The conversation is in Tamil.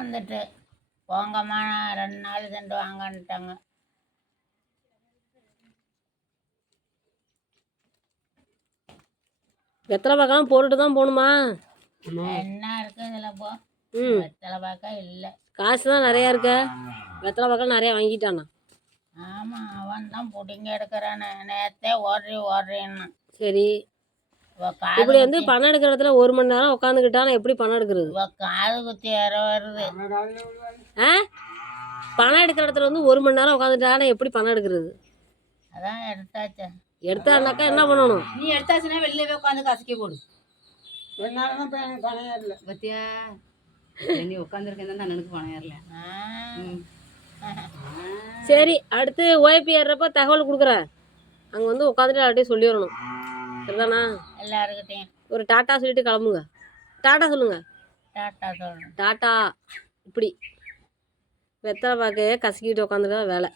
வந்துட்டு போங்கம்மா 2 நாள் சென்று வாங்கன்ட்டாங்க. வெத்தலை பாக்கெல்லாம் போட்டுட்டு தான் போகணுமா? என்ன இருக்கு இதில் போ? வெத்தலை பாக்கா இல்லை. காசு தான் நிறையா இருக்க. வெத்தலை பாக்கெல்லாம் நிறையா வாங்கிட்டானா? ஆமாம், அவன் தான் புடிங்க எடுக்கிறானே. நேரத்தே ஓடுறேன்னு. சரி, இப்படி வந்து பணம் எடுக்கிற இடத்துல 1 மணி நேரம் உட்காந்துக்கிட்டா நான் எப்படி பணம் எடுக்கிறது? காது குத்தி வருது. பணம் எடுக்கிற இடத்துல வந்து 1 மணி நேரம் உட்காந்துட்டா நான் எப்படி பணம் எடுக்கிறது? அதான் எடுத்தாச்சா. எடுத்தானாக்கா என்ன பண்ணணும்? நீ எடுத்தாச்சுன்னா வெளியே உட்காந்து கசக்கி போடு. பத்தியா நீ உட்காந்துருக்கேன் தான் எனக்கு பணம் ஏறல. சரி, அடுத்து ஓய்பி ஏறப்ப தகவல் கொடுக்குறேன். அங்கே வந்து உட்காந்துட்டு எல்லார்ட்டையும் சொல்லிடணும். சரிதானா? எல்லாருக்கிட்டையும் ஒரு டாட்டா சொல்லிட்டு கிளம்புங்க. டாட்டா சொல்லுங்க. டாட்டா சொல்லணும். டாட்டா. இப்படி வெத்தலை பாக்கையே கசக்கிட்டு உட்காந்துருக்க வேலை.